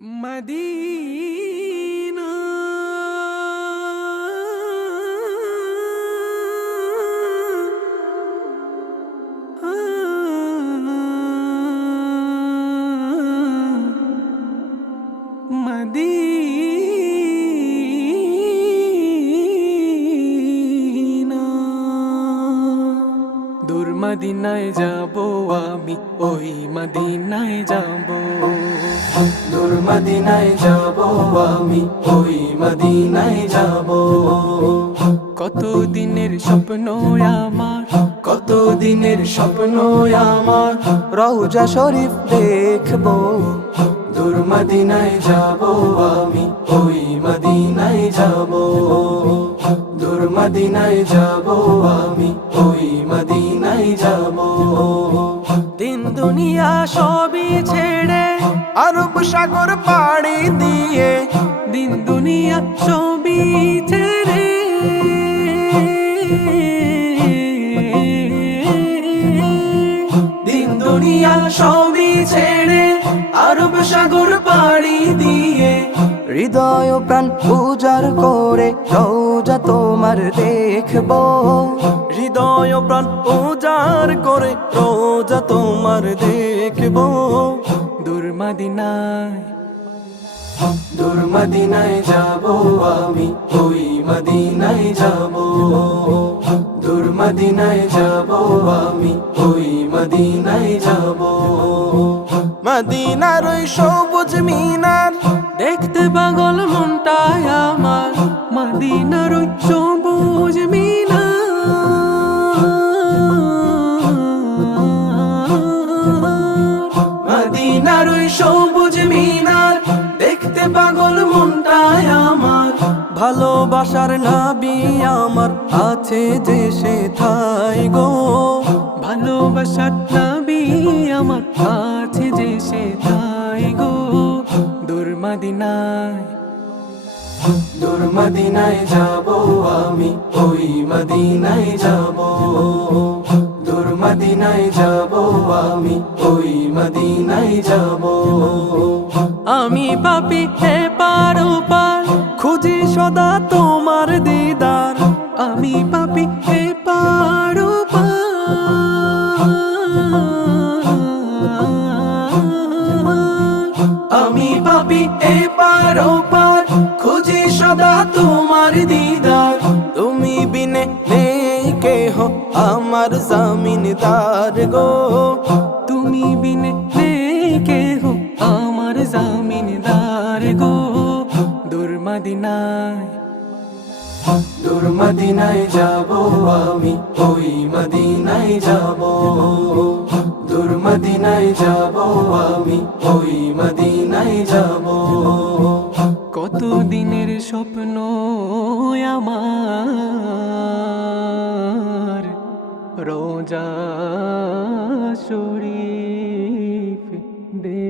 Medina Medina দূর মদিনায় যাব আমি ওই মদিনায় যাব দূর মদিনায় যাব আমি ওই মদিনায় যাব কত দিনের স্বপ্ন আমার কত দিনের স্বপ্ন আমার রওজা শরীফ দেখব দূর মদিনায় যাব আমি ওই মদিনায় যাব দূর মদিনায় যাব আমি ওই মদিনায় যাব দিন দুনিয়া সবই ছেড়ে আরব সাগর পাড়ি দিয়ে দিন দুনিয়া সবই ছেড়ে দিন দুনিয়া সবই ছেড়ে আরব সাগর পাড়ি দিয়ে হৃদয় প্রাণ উজাড় করে রওজা তোমার দেখব হৃদয় প্রাণ উজাড় করে রওজা তোমার দেখব দূর মদিনায় দূর মদিনায় যাব আমি ওই মদিনায় যাব দূর মদিনায় যাব আমি ওই মদিনায় যাব মদিনার ওই সবুজ মিনার দেখতে পাগল মনটায় আমার মদিনার ওই সবুজ মদিনার ওই সবুজ মিনার দেখতে পাগল মনটায় আমার ভালোবাসার নবী আমার আছে যে সে ঠাই গো ভালোবাসার নবী আমার আছে যে সে তাই গো দূর মদিনায় দূর মদিনায় যাব আমি ওই মদিনায় যাব দূর মদিনায় যাব আমি ওই মদিনায় যাব আমি পাপি হে পারো পার খুঁজি সদা তোমার দিদার আমি পাপি হে পারো আমি পাপি এ পারো পার খুঁজি সদা তোমার দিদার তুমি বিনে নেই কেহ আমার জামিনদার গো তুমি বিনে নেই কেহ আমার জামিনদার গো দূর মদিনায় দূর মদিনায় যাব আমি ওই মদিনায় যাব দূর মদিনায় যাব আমি ওই মদিনায় যাব কত দিনের স্বপ্ন আমার রোজা শরীফ দে